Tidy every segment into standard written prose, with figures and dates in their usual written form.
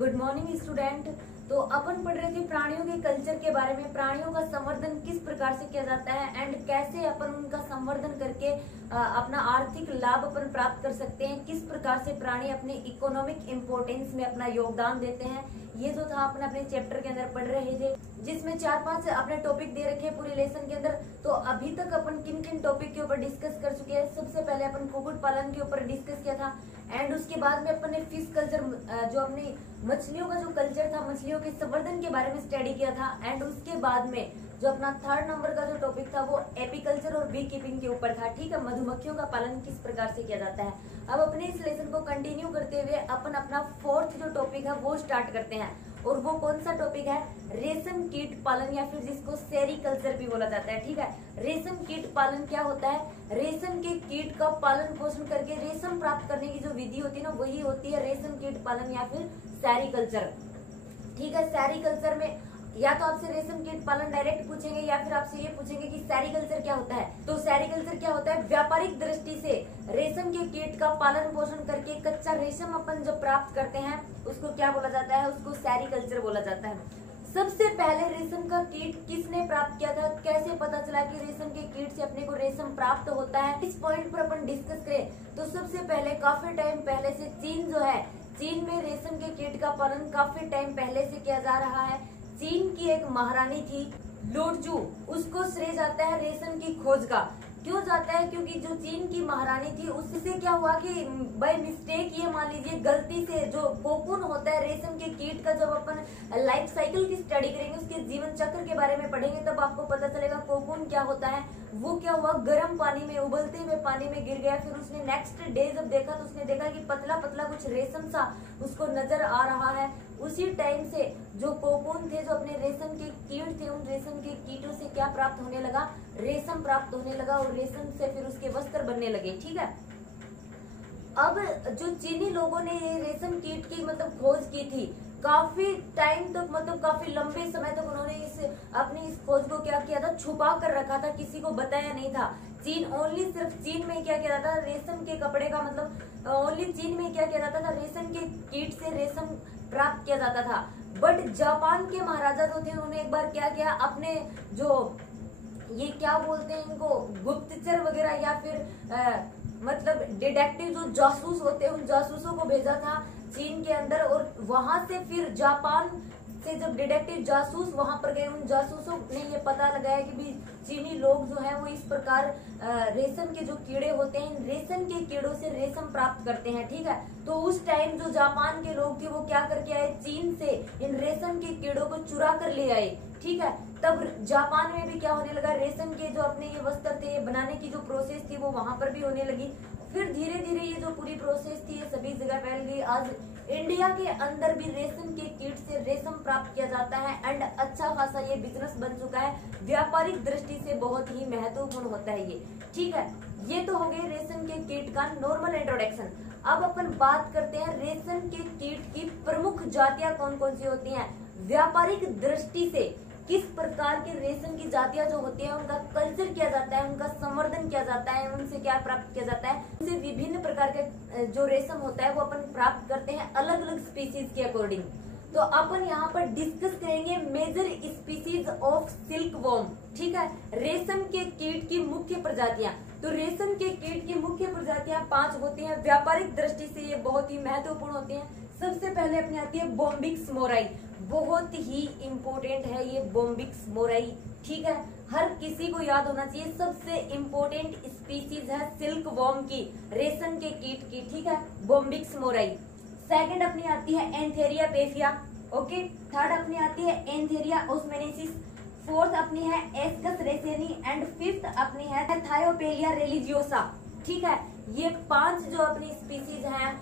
Good morning student. तो अपन पढ़ रहे थे प्राणियों के कल्चर के बारे में, प्राणियों का संवर्धन किस प्रकार से किया जाता है एंड कैसे अपन उनका संवर्धन करके अपना आर्थिक लाभ अपन प्राप्त कर सकते हैं, किस प्रकार से प्राणी अपने इकोनॉमिक इम्पोर्टेंस में अपना योगदान देते हैं। ये जो था अपन अपने चैप्टर के अंदर पढ़ रहे थे, जिसमें 4-5 अपने टॉपिक दे रखे हैं पूरे लेसन के अंदर। तो अभी तक अपन किन किन टॉपिक के ऊपर डिस्कस कर चुके हैं। सबसे पहले अपन कुक्कुट पालन के ऊपर डिस्कस किया था एंड उसके बाद में अपन ने फिश कल्चर, जो अपनी मछलियों का जो कल्चर था, मछलियों के संवर्धन के बारे में स्टडी किया था एंड उसके बाद में जो अपना 3rd नंबर का जो टॉपिक था वो एपीकल्चर और बी कीपिंग के ऊपर था। ठीक है, मधुमक्खियों का पालन किस प्रकार से किया जाता है। अब अपने इस लेसन को कंटिन्यू करते हुए अपन अपना 4th जो टॉपिक है वो स्टार्ट करते हैं। और वो कौन सा टॉपिक है? रेशम कीट पालन, या फिर जिसको सेरीकल्चर भी बोला जाता है। ठीक है, रेशम कीट पालन क्या होता है? रेशम के कीट का पालन पोषण करके रेशम प्राप्त करने की जो विधि होती है ना, वही होती है रेशम कीट पालन या फिर सेरीकल्चर। ठीक है, सेरीकल्चर में या तो आपसे रेशम कीट पालन डायरेक्ट पूछेंगे या फिर आपसे ये पूछेंगे कि सेरीकल्चर क्या होता है। तो सेरीकल्चर क्या होता है? व्यापारिक दृष्टि से रेशम के कीट का पालन पोषण करके कच्चा रेशम अपन जो प्राप्त करते हैं उसको क्या बोला जाता है? उसको सेरीकल्चर बोला जाता है। सबसे पहले रेशम का कीट किसने प्राप्त किया था? कैसे पता चला कि रेशम के कीट से अपने को रेशम प्राप्त होता है? इस पॉइंट पर अपन डिस्कस करें तो सबसे पहले काफी टाइम पहले से चीन जो है, चीन में रेशम के कीट का पालन काफी टाइम पहले से किया जा रहा है। चीन की एक महारानी थी लुडजू, उसको श्रेय जाता है रेशम की खोज का। क्यों जाता है? क्योंकि जो चीन की महारानी थी उससे क्या हुआ कि बाय मिस्टेक, ये मान लीजिए गलती से, जो कोकून होता है रेशम के कीट का, जब अपन लाइफ साइकिल की स्टडी करेंगे, उसके जीवन चक्र के बारे में पढ़ेंगे, तब आपको पता चलेगा कोकून क्या होता है। वो क्या हुआ, गर्म पानी में, उबलते हुए पानी में गिर गया। फिर उसने नेक्स्ट डे जब देखा तो उसने देखा कि पतला पतला कुछ रेशम सा उसको नजर आ रहा है। उसी टाइम से जो कोकून थे, जो अपने रेशम के कीट थे, उन रेशम के कीटों से क्या प्राप्त होने लगा? रेशम प्राप्त होने लगा और रेशम से फिर उसके वस्त्र बनने लगे। ठीक है, अब जो चीनी लोगों ने ये रेशम कीट की खोज की थी, काफी टाइम तक, काफी लंबे समय तक उन्होंने अपनी इस खोज को क्या किया था? छुपा कर रखा था, किसी को बताया नहीं था। चीन ओनली, सिर्फ चीन में क्या किया जाता था? रेशम के कपड़े का ओनली चीन में क्या किया जाता था? रेशम के कीट से रेशम प्राप्त किया जाता था। बट जापान के महाराजा जो थे, उन्होंने एक बार क्या किया, अपने जो ये क्या बोलते हैं इनको, गुप्तचर वगैरह या फिर डिटेक्टिव, जो जासूस होते हैं, उन जासूसों को भेजा था चीन के अंदर। और वहां से फिर जापान से जब डिटेक्टिव जासूस वहां पर गए, उन जासूसों ने ये पता लगाया कि भी चीनी लोग जो हैं वो इस प्रकार रेशम के जो कीड़े होते हैं, रेशम के कीड़ों से रेशम प्राप्त करते हैं। ठीक है, तो उस टाइम जो जापान के लोग थे वो क्या करके आए? चीन से इन रेशम के कीड़ों को चुरा कर ले आए। ठीक है, तब जापान में भी क्या होने लगा? रेशम के जो अपने ये वस्त्र थे, ये बनाने की जो प्रोसेस थी वो वहां पर भी होने लगी। फिर धीरे धीरे ये जो पूरी प्रोसेस थी ये सभी जगह फैल गई। आज इंडिया के अंदर भी रेशम के कीट से रेशम प्राप्त किया जाता है एंड अच्छा खासा ये बिजनेस बन चुका है। व्यापारिक दृष्टि से बहुत ही महत्वपूर्ण होता है ये। ठीक है, ये तो हो गए रेशम के कीट का नॉर्मल इंट्रोडक्शन। अब अपन बात करते हैं रेशम के कीट की प्रमुख जातियां कौन कौन सी होती हैं। व्यापारिक दृष्टि से किस प्रकार के रेशम की जातियां जो होती हैं उनका कल्चर किया जाता है, उनका संवर्धन किया जाता है, उनसे क्या प्राप्त किया जाता है, उनसे विभिन्न प्रकार के जो रेशम होता है वो अपन प्राप्त करते हैं अलग अलग स्पीसीज के अकॉर्डिंग। तो अपन यहाँ पर डिस्कस करेंगे major species of silkworm. ठीक है, रेशम के कीट की मुख्य प्रजातियां। तो रेशम के कीट की मुख्य प्रजातियां 5 होती हैं। व्यापारिक दृष्टि से ये बहुत ही महत्वपूर्ण होती हैं। सबसे पहले अपनी आती है बॉम्बिक्स मोराई, बहुत ही इंपॉर्टेंट है ये बॉम्बिक्स मोराई। ठीक है, हर किसी को याद होना चाहिए। सबसे इंपॉर्टेंट स्पीसीज है सिल्क वॉर्म की, रेशम के कीट की। ठीक है, बॉम्बिक्स मोराई। सेकंड अपनी आती है एंथेरिया पेफिया। ओके, थर्ड अपनी आती है एंथेरिया ओस्मेनेसिस। फोर्थ अपनी है एस्कस रेसेनी एंड फिफ्थ अपनी है थायोपेलिया रिलीजियोसा। ठीक है, ये 5 जो अपनी स्पीसीज हैं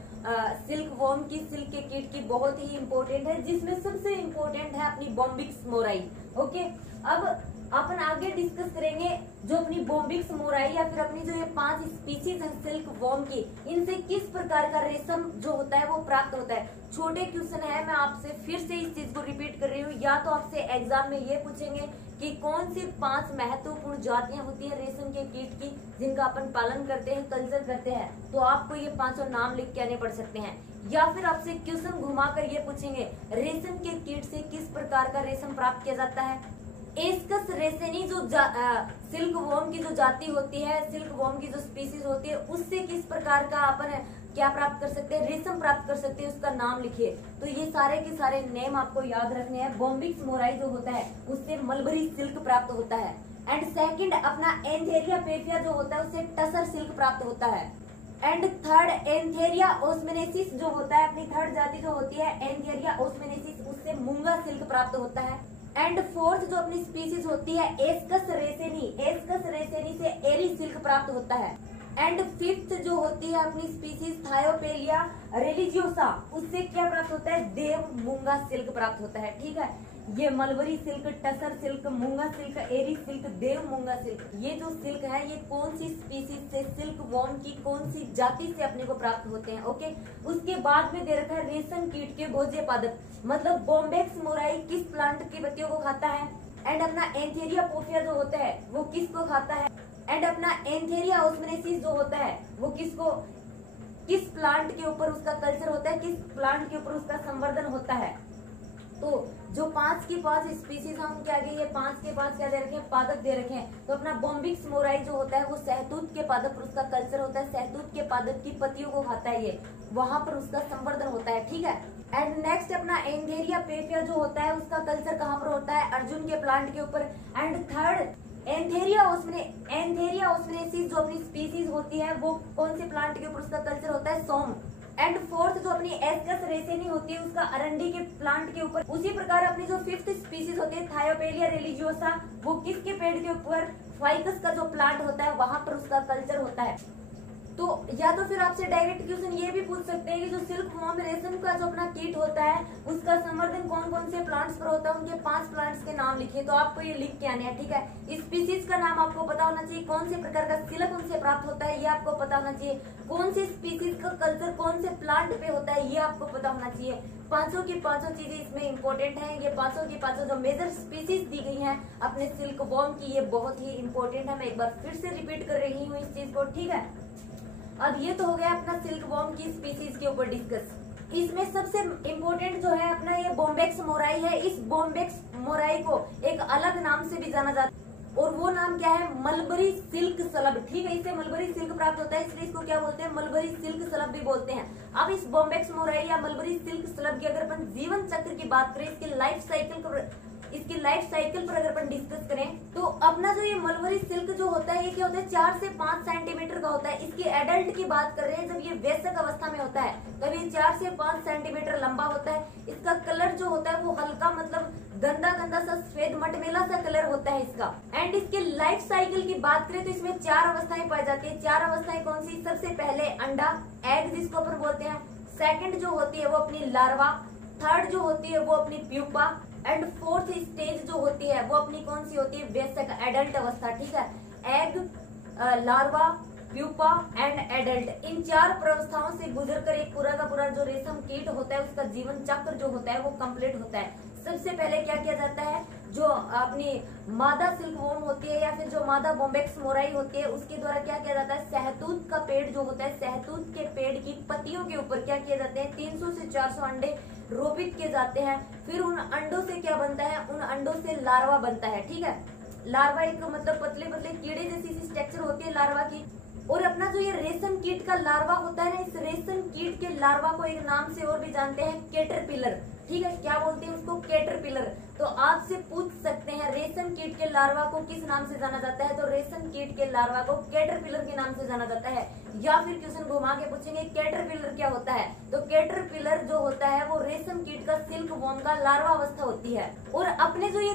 सिल्क वॉर्म की, सिल्क के कीट की, बहुत ही इंपॉर्टेंट है, जिसमें सबसे इंपॉर्टेंट है अपनी बॉम्बिक्स मोराई। ओके, अब अपन आगे डिस्कस करेंगे जो अपनी बॉम्बिक्स मोराई या फिर अपनी जो ये 5 स्पीसीज है सिल्क वॉर्म की, इनसे किस प्रकार का रेशम जो होता है वो प्राप्त होता है। छोटे क्वेश्चन है, मैं आपसे फिर से इस चीज को रिपीट कर रही हूँ। या तो आपसे एग्जाम में ये पूछेंगे कि कौन सी 5 महत्वपूर्ण जातियां होती है रेशम के कीट की जिनका अपन पालन करते हैं, कल्चर करते हैं, तो आपको ये 5 नाम लिख के आने पड़ सकते हैं। या फिर आपसे क्वेश्चन घुमाकर ये पूछेंगे रेशम के कीट से किस प्रकार का रेशम प्राप्त किया जाता है। एस्कस रेसेनी जो सिल्क वॉर्म की जो जाति होती है, सिल्क वॉर्म की जो स्पीसीज होती है, उससे किस प्रकार का अपन क्या प्राप्त कर सकते हैं, रेशम प्राप्त कर सकते हैं, उसका नाम लिखिए। तो ये सारे के सारे नेम आपको याद रखने हैं। बॉम्बिक्स मोराई जो होता है उससे मलबरी सिल्क प्राप्त होता है। एंड सेकंड अपना एंथेरिया पेफिया जो होता है उससे टसर सिल्क प्राप्त होता है। एंड थर्ड एंथेरिया ओस्मेनेसिस जो होता है, अपनी थर्ड जाति जो होती है एंथेरिया ओस्मेनेसिस, उससे मूंगा सिल्क प्राप्त होता है। एंड फोर्थ जो अपनी स्पीसीज होती है एस्कस रेसेनी से एरी सिल्क प्राप्त होता है। एंड फिफ्थ जो होती है अपनी स्पीसीज थायोपेलिया रिलीजियोसा, उससे क्या प्राप्त होता है, देव मूंगा सिल्क प्राप्त होता है। ठीक है, ये मलबरी सिल्क, टसर सिल्क, मूंगा सिल्क, एरी सिल्क, देव मूंगा सिल्क, ये जो सिल्क है ये कौन सी स्पीसीज से, सिल्क वॉर्म की कौन सी जाति से अपने को प्राप्त होते हैं। ओके, उसके बाद में दे रखा है रेशम कीट के भोज्य पादप, मतलब बॉम्बेक्स मोराई किस प्लांट की पत्तियों को खाता है। एंड अपना एंथेरिया पोफिया जो होता है वो किसको खाता है। एंड अपना एंथेरिया ओस्मेनेसिस जो होता है वो किस प्लांट के ऊपर उसका कल्चर होता है, किस प्लांट के ऊपर उसका संवर्धन होता है। तो जो 5 की 5 स्पीसीज हम क्या आगे ये 5 के 5 क्या दे रखे हैं, पादप दे रखे हैं। तो अपना बॉम्बिक्स मोराई जो होता है वो सहतूत के पादप पर उसका कल्चर होता है, सहतूत के पादप की पत्तियों को खाता है, ये वहां पर उसका संवर्धन होता है। ठीक है, एंड नेक्स्ट अपना एंथेरिया पेफिया जो होता है उसका कल्चर कहाँ पर होता है, अर्जुन के प्लांट के ऊपर। एंड थर्ड एंथेरिया ओस्मेनेसिस जो अपनी स्पीसीज होती है वो कौन से प्लांट के ऊपर उसका कल्चर होता है, सोम। एंड फोर्थ जो अपनी एस्कस रेसेनी होती है उसका अरंडी के प्लांट के ऊपर। उसी प्रकार अपनी जो फिफ्थ स्पीसीज होती है थायोपेलिया रिलीजियोसा, वो किसके पेड़ के ऊपर, फाइकस का जो प्लांट होता है वहां पर उसका कल्चर होता है। तो या तो फिर आपसे डायरेक्ट क्वेश्चन ये भी पूछ सकते हैं कि जो सिल्क वॉर्म रेशम का जो अपना कीट होता है उसका संवर्धन कौन कौन से प्लांट्स पर होता है, उनके 5 प्लांट्स के नाम लिखिए। तो आपको ये लिख के आने हैं। ठीक है, स्पीसीज का नाम आपको पता होना चाहिए, कौन से प्रकार का सिल्क उनसे प्राप्त होता है ये आपको पता होना चाहिए, कौन से स्पीसीज का कल्चर कौन से प्लांट पे होता है ये आपको पता होना चाहिए। 5 की 5 चीजें इसमें इंपॉर्टेंट है। ये 5 की 5 जो मेजर स्पीसीज दी गई है अपने सिल्क वॉर्म की, ये बहुत ही इंपॉर्टेंट है। मैं एक बार फिर से रिपीट कर रही हूँ इस चीज को। ठीक है, अब ये तो हो गया अपना सिल्क वॉर्म की स्पीसीज के ऊपर डिस्कस। इसमें सबसे इम्पोर्टेंट जो है अपना ये बॉम्बेक्स मोराई है। इस बॉम्बेक्स मोराई को एक अलग नाम से भी जाना जाता है और वो नाम क्या है, मलबरी सिल्क सलब। ठीक है, इससे मलबरी सिल्क प्राप्त होता है, इसलिए इसको क्या बोलते हैं, मलबरी सिल्क सलब भी बोलते हैं। अब इस बॉम्बेक्स मोराई या मलबरी सिल्क सलब की अगर अपन जीवन चक्र की बात करें, इसकी लाइफ साइकिल पर अगर अपन डिस्कस करें तो अपना जो ये मलबरी सिल्क जो होता है ये क्या होता है, 4 से 5 सेंटीमीटर का होता है। इसकी एडल्ट की बात कर रहे हैं, जब ये वयस्क अवस्था में होता है तब ये 4 से 5 सेंटीमीटर लंबा होता है। इसका कलर जो होता है वो हल्का मतलब गंदा गंदा सा सफेद मटमेला सा कलर होता है इसका। एंड इसके लाइफ साइकिल की बात करें तो इसमें 4 अवस्थाएं पाई जाती है। 4 अवस्थाएं कौन सी, सबसे पहले अंडा, एग जिसको अपन बोलते हैं। सेकंड जो होती है वो अपनी लार्वा। थर्ड जो होती है वो अपनी प्यूपा। एंड फोर्थ स्टेज जो होती है वो अपनी कौन सी होती है, वयस्क एडल्ट अवस्था। ठीक है, egg, larva, pupa and adult, इन 4 अवस्थाओं से गुजरकर एक पूरा का पूरा जो रेशम कीट होता है उसका जीवन चक्र जो होता है वो कंप्लीट होता है। सबसे पहले क्या किया जाता है, जो अपनी मादा सिल्क वॉर्म होती है या फिर जो मादा बॉम्बेक्स मोराई होती है उसके द्वारा क्या किया जाता है, सहतूत का पेड़ जो होता है, सहतूत के पेड़ की पत्तियों के ऊपर क्या किए जाते हैं, 300 से 400 अंडे रोपित किए जाते हैं। फिर उन अंडों से क्या बनता है, उन अंडों से लार्वा बनता है। ठीक है, लार्वा एक मतलब पतले पतले कीड़े जैसी सी स्ट्रक्चर होती है लार्वा की। और अपना जो ये रेशम कीट का लार्वा होता है ना, इस रेशम कीट के लार्वा को एक नाम से और भी जानते हैं, कैटरपिलर। ठीक है, क्या बोलते हैं उसको, कैटरपिलर। तो आपसे पूछ सकते हैं रेशम कीट के लार्वा को किस नाम से जाना जाता है, तो रेशम कीट के लार्वा को कैटरपिलर के नाम से जाना जाता है। या फिर क्वेश्चन घुमा के पूछेंगे कैटरपिलर क्या होता है, तो कैटरपिलर जो होता है वो रेशम कीट का सिल्क वॉर्म का लार्वा अवस्था होती है। और अपने जो ये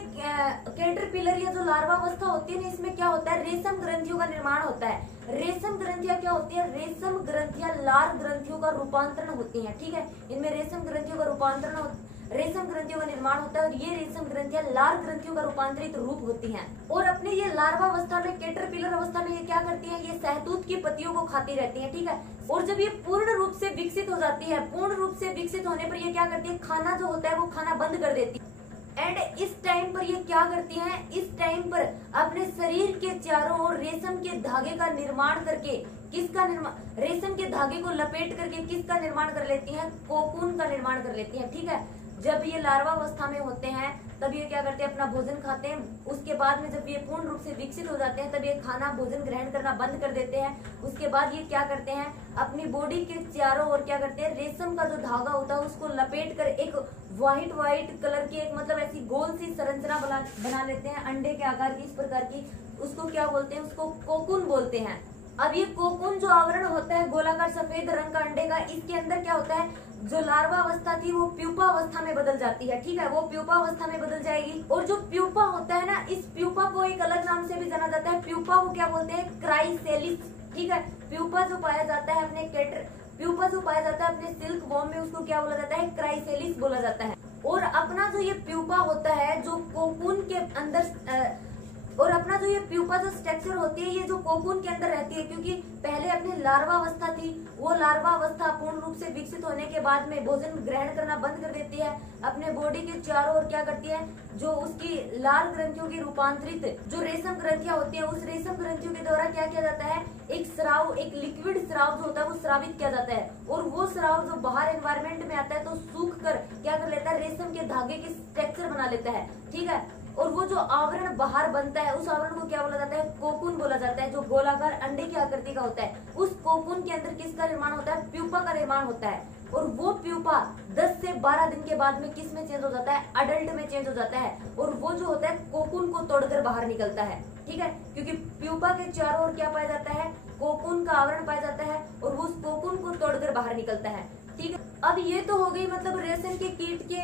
कैटरपिलर या जो लार्वा अवस्था होती है ना, इसमें क्या होता है, रेशम ग्रंथियों का निर्माण होता है। रेशम ग्रंथियां क्या होती है, रेशम ग्रंथियां लार ग्रंथियों का रूपांतरण होती हैं। ठीक है, इनमें रेशम ग्रंथियों का रूपांतरण रेशम ग्रंथियों का निर्माण होता है और ये रेशम ग्रंथियां लार ग्रंथियों का रूपांतरित रूप होती हैं। और अपने ये लार्वा अवस्था में, कैटरपिलर अवस्था में ये क्या करती हैं, ये सहतूत की पत्तियों को खाती रहती हैं। ठीक है, और जब ये पूर्ण रूप से विकसित हो जाती है, पूर्ण रूप से विकसित होने पर ये क्या करती है, खाना जो होता है वो खाना बंद कर देती है। एंड इस टाइम पर ये क्या करती हैं, इस टाइम पर अपने शरीर के चारों ओर रेशम के धागे का निर्माण करके, किसका निर्माण, रेशम के धागे को लपेट करके किसका निर्माण कर लेती हैं, कोकून का निर्माण कर लेती हैं। ठीक है, जब ये लार्वा अवस्था में होते हैं तब ये क्या करते हैं, अपना भोजन खाते हैं। उसके बाद में जब ये पूर्ण रूप से विकसित हो जाते हैं तब ये खाना भोजन ग्रहण करना बंद कर देते हैं। उसके बाद ये क्या करते हैं, अपनी बॉडी के चारों ओर क्या करते हैं, रेशम का जो धागा होता है उसको लपेट कर एक व्हाइट कलर की एक मतलब ऐसी गोल सी संरचना बना लेते हैं, अंडे के आकार की, इस प्रकार की। उसको क्या बोलते हैं, उसको कोकून बोलते हैं। अब ये कोकून जो आवरण होता है गोलाकार सफेद रंग का अंडे का, इसके अंदर क्या होता है, जो लार्वा अवस्था थी वो प्यूपा अवस्था में बदल जाती है। ठीक है, वो प्यूपा अवस्था में बदल जाएगी। और जो प्यूपा होता है ना, इस प्यूपा को एक अलग नाम से भी जाना जाता है। प्यूपा को क्या बोलते हैं, क्राइसेलिस। ठीक है, प्यूपा जो पाया जाता है अपने प्यूपा जो पाया जाता है अपने सिल्क वॉर्म में, उसको क्या बोला जाता है, क्राइसेलिस बोला जाता है। और अपना जो ये प्यूपा होता है जो कोकून के अंदर और अपना जो ये प्यूपा जो स्ट्रक्चर होती है ये जो कोकून के अंदर रहती है, क्योंकि पहले अपनी लार्वा अवस्था थी, वो लार्वा अवस्था पूर्ण रूप से विकसित होने के बाद में भोजन ग्रहण करना बंद कर देती है। अपने बॉडी के चारों ओर क्या करती है, जो उसकी लाल ग्रंथियों की रूपांतरित जो रेशम ग्रंथियां होती है, उस रेशम ग्रंथियों के द्वारा क्या किया जाता है, एक स्राव, एक लिक्विड स्राव जो होता है वो स्रावित किया जाता है। और वो स्राव जो बाहर एनवायरमेंट में आता है तो सूख कर क्या कर लेता है, रेशम के धागे की स्ट्रक्चर बना लेता है। ठीक है, और वो जो आवरण बाहर बनता है उस आवरण को क्या बोला जाता है, कोकून बोला जाता है, जो गोलाकार अंडे की आकृति का होता है। उस कोकून के अंदर किसका निर्माण होता है, प्यूपा का निर्माण होता है। और वो प्यूपा 10 से 12 दिन के बाद में किस में चेंज हो जाता है, अडल्ट में चेंज हो जाता है। और वो जो होता है कोकून को तोड़कर बाहर निकलता है। ठीक है, क्योंकि प्यूपा के चारों ओर क्या पाया जाता है, कोकून का आवरण पाया जाता है और वो उस कोकून को तोड़कर बाहर निकलता है। ठीक है, अब ये तो हो गई मतलब रेशम के कीट के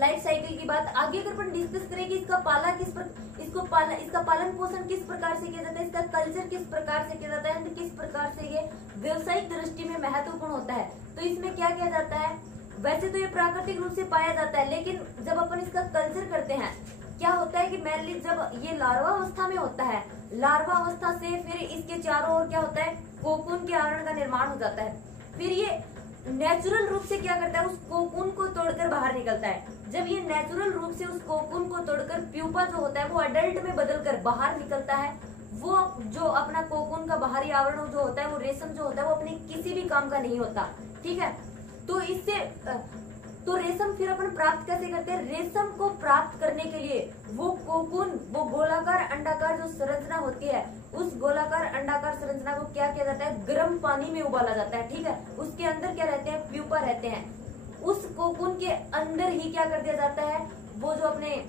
लाइफ साइकिल की बात। आगे अगर अपन डिस्कस करें कि इसका पालन पोषण किस प्रकार से किया जाता है, इसका कल्चर किस प्रकार से किया जाता है, किस प्रकार से ये व्यवसायिक दृष्टि में महत्वपूर्ण होता है, तो इसमें क्या किया जाता है। वैसे तो ये प्राकृतिक रूप से पाया जाता है, लेकिन जब अपन इसका कल्चर करते हैं क्या होता है कि मेनली जब ये लार्वा अवस्था में होता है, लार्वा अवस्था से फिर इसके चारों ओर क्या होता है, कोकून के आवरण का निर्माण हो जाता है। फिर ये नेचुरल रूप से क्या करता है, उस कोकून को तोड़कर बाहर निकलता है। जब ये नेचुरल रूप से उस कोकून को तोड़कर प्यूपा जो होता है वो अडल्ट में बदलकर बाहर निकलता है। वो जो अपना कोकून का बाहरी आवरण जो होता है, वो रेशम जो होता है वो अपने किसी भी काम का नहीं होता। ठीक है, तो इससे तो रेशम फिर अपन प्राप्त कैसे करते हैं, रेशम को प्राप्त करने के लिए वो कोकून, वो गोलाकार अंडाकार जो संरचना होती है, उस गोलाकार अंडाकार संरचना को क्या किया जाता है, गर्म पानी में उबाला जाता है। ठीक है, उसके अंदर क्या रहते हैं, प्यूपा रहते हैं। उस कोकून के अंदर ही क्या कर दिया जाता है, वो जो अपने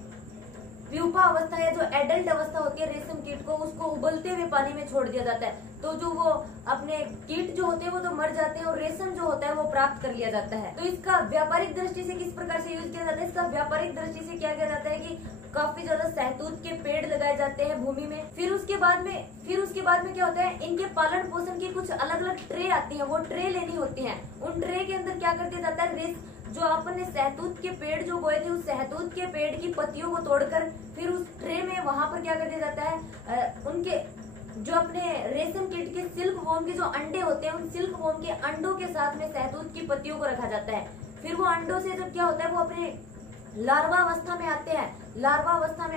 प्यूपा अवस्था है, जो एडल्ट अवस्था होती है रेशम कीट को, उसको उबलते हुए पानी में छोड़ दिया जाता है। तो जो वो अपने कीट जो होते हैं वो तो मर जाते हैं और रेशम जो होता है वो प्राप्त कर लिया जाता है। तो इसका व्यापारिक दृष्टि से किस प्रकार से यूज किया जाता है, इसका व्यापारिक दृष्टि से क्या किया जाता है कि काफी ज्यादा सहतूत के पेड़ लगाए जाते हैं भूमि में। फिर उसके बाद में क्या होता है, इनके पालन पोषण की कुछ अलग अलग ट्रे आती है, वो ट्रे लेनी होती है। उन ट्रे के अंदर क्या कर दिया जाता है, जो अपन ने सहतूत के पेड़ जो बोए थे, उस सहतूत के पेड़ की पत्तियों को तोड़कर फिर उस ट्रे में वहां पर क्या कर दिया जाता है, उनके जो अपने रेशम कीट के सिल्क वॉर्म के जो अंडे होते हैं, उन सिल्क वॉर्म के अंडों के साथ में सहतूत की पत्तियों को रखा जाता है। फिर वो अंडों से जब क्या होता है, वो अपने लार्वा अवस्था में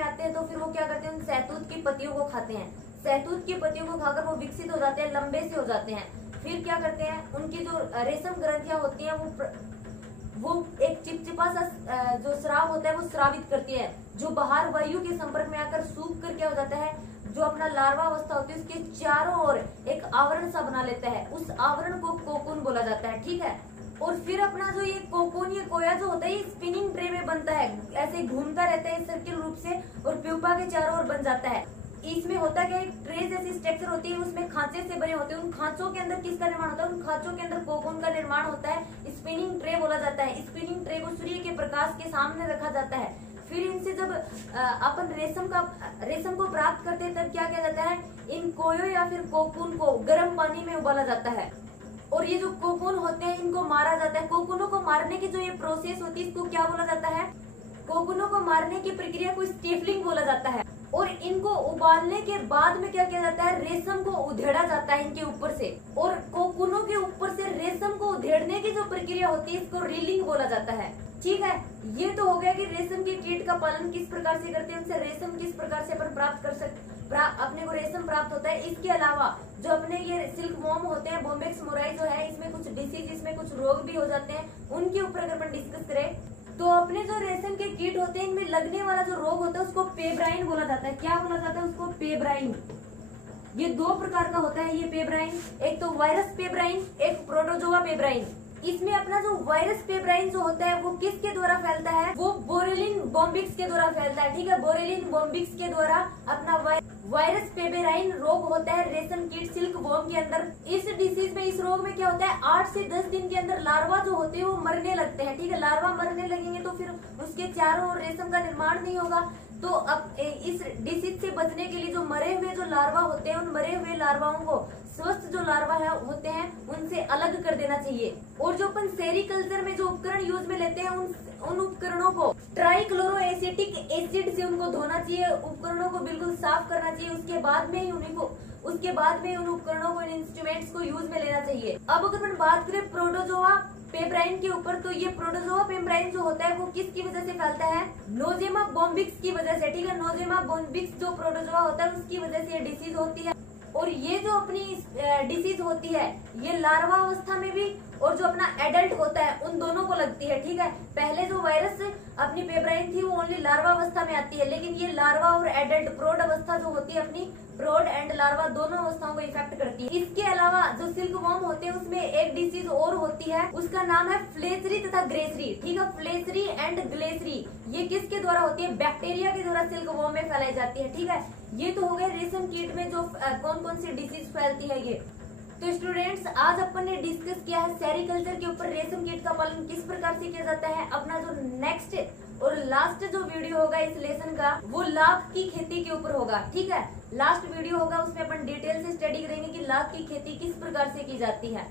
आते हैं, तो फिर वो क्या करते हैं, उन सहतूत की पत्तियों को खाते हैं। सहतूत की पत्तियों को खाकर वो विकसित हो जाते हैं, लंबे से हो जाते हैं। फिर क्या करते हैं, उनकी जो रेशम ग्रंथियां होती हैं वो एक चिपचिपा सा जो स्राव होता है वो स्रावित करती है, जो बाहर वायु के संपर्क में आकर सूख कर क्या हो जाता है, जो अपना लार्वा अवस्था होती है उसके चारों ओर एक आवरण सा बना लेता है। उस आवरण को कोकून बोला जाता है। ठीक है, और फिर अपना जो ये कोकून, ये कोया जो होता है, ये स्पिनिंग ट्रे में बनता है, ऐसे घूमता रहता है सर्किल रूप से और प्यूपा के चारों ओर बन जाता है। इसमें होता क्या, एक ट्रे जैसी स्ट्रक्चर होती है, उसमें खांचे से बने होते हैं। उन खांचों के अंदर किसका निर्माण होता है, उन खांचों के अंदर कोकून का निर्माण होता है। स्पिनिंग ट्रे बोला जाता है। स्पिनिंग ट्रे को सूर्य के प्रकाश के सामने रखा जाता है। फिर इनसे जब अपन रेशम को प्राप्त करते हैं तब क्या किया जाता है, इन कोयों या फिर कोकून को गर्म पानी में उबाला जाता है। और ये जो कोकून होते हैं इनको मारा जाता है। कोकूनों को मारने की जो ये प्रोसेस होती है इसको क्या बोला जाता है, कोकूनों को मारने की प्रक्रिया को स्टेपलिंग बोला जाता है। और इनको उबालने के बाद में क्या किया जाता है, रेशम को उधेड़ा जाता है इनके ऊपर से, और कोकूनों के ऊपर से रेशम को घेरने की जो प्रक्रिया होती है इसको रीलिंग बोला जाता है। ठीक है, ये तो हो गया कि रेशम के कीट का पालन किस प्रकार से करते हैं, उनसे रेशम किस प्रकार से अपन प्राप्त कर सकते, अपने को रेशम प्राप्त होता है। इसके अलावा जो अपने ये सिल्क वॉर्म होते हैं, बॉम्बेक्स मोराई जो है, इसमें कुछ डिसीज, इसमें कुछ रोग भी हो जाते हैं, उनके ऊपर अगर अपन डिस्कस करें तो अपने जो रेशम के कीट होते हैं इनमें लगने वाला जो रोग होता है उसको पेब्राइन बोला जाता है। क्या बोला जाता है उसको? पेब्राइन। ये दो प्रकार का होता है ये पेब्राइन, एक तो वायरस पेब्राइन, एक प्रोटोजोआ पेब्राइन। इसमें अपना जो वायरस पेब्राइन जो होता है वो किसके द्वारा फैलता है? वो बोरेलिन बॉम्बिक्स के द्वारा फैलता है। ठीक है, बोरेलिन बॉम्बिक्स के द्वारा अपना वायरस पेब्राइन रोग होता है रेशम कीट सिल्क वॉर्म के अंदर। इस डिसीज में, इस रोग में क्या होता है, 8 से 10 दिन के अंदर लार्वा जो होते हैं वो मरने लगते हैं। ठीक है, लार्वा मरने लगेंगे तो फिर उसके चारों ओर रेशम का निर्माण नहीं होगा। तो अब इस डिसीज से बचने के लिए जो मरे हुए जो लार्वा होते हैं, उन मरे हुए लार्वाओं को स्वस्थ जो लार्वा है होते हैं उनसे अलग कर देना चाहिए। और जो अपन सेरिकल्चर में जो उपकरण यूज में लेते हैं उन उपकरणों को ट्राइक्लोरोएसिटिक एसिड से उनको धोना चाहिए, उपकरणों को बिल्कुल साफ करना चाहिए। उसके बाद में ही उन उपकरणों को, इन इंस्ट्रूमेंट्स को यूज में लेना चाहिए। अब अगर अपन बात करें प्रोटोजोआ पेब्राइन के ऊपर, तो ये प्रोटोजोआ पेब्राइन जो होता है वो किसकी वजह से फैलता है? नोजेमा बॉम्बिक्स की वजह से। ठीक है, नोजेमा बॉम्बिक्स जो प्रोटोजोआ होता है उसकी वजह से ये डिसीज होती है। और ये जो अपनी डिसीज होती है ये लार्वा अवस्था में भी और जो अपना एडल्ट होता है उन दोनों को लगती है। ठीक है, पहले जो वायरस अपनी पेब्राइन थी वो ओनली लार्वा अवस्था में आती है, लेकिन ये लार्वा और एडल्ट प्रौढ़ अवस्था जो होती है अपनी प्रौढ़ एंड लार्वा दोनों अवस्थाओं को इफेक्ट करती है। इसके अलावा जो सिल्क वॉर्म होते हैं उसमें एक डिसीज और होती है, उसका नाम है फ्लेचरी तथा ग्लेसरी। ठीक है, फ्लेचरी एंड ग्लेसरी ये किसके द्वारा होती है? बैक्टीरिया के द्वारा सिल्क वॉर्म में फैलाई जाती है। ठीक है, ये तो हो गए रेशम कीट में जो कौन कौन सी डिसीज फैलती है ये। तो स्टूडेंट्स, आज अपन ने डिस्कस किया है सेरिकल्चर के ऊपर रेशम कीट का पालन किस प्रकार से किया जाता है। अपना जो नेक्स्ट और लास्ट जो वीडियो होगा इस लेसन का वो लाख की खेती के ऊपर होगा। ठीक है, लास्ट वीडियो होगा उसमें अपन डिटेल से स्टडी करेंगे कि लाख की खेती किस प्रकार से की जाती है।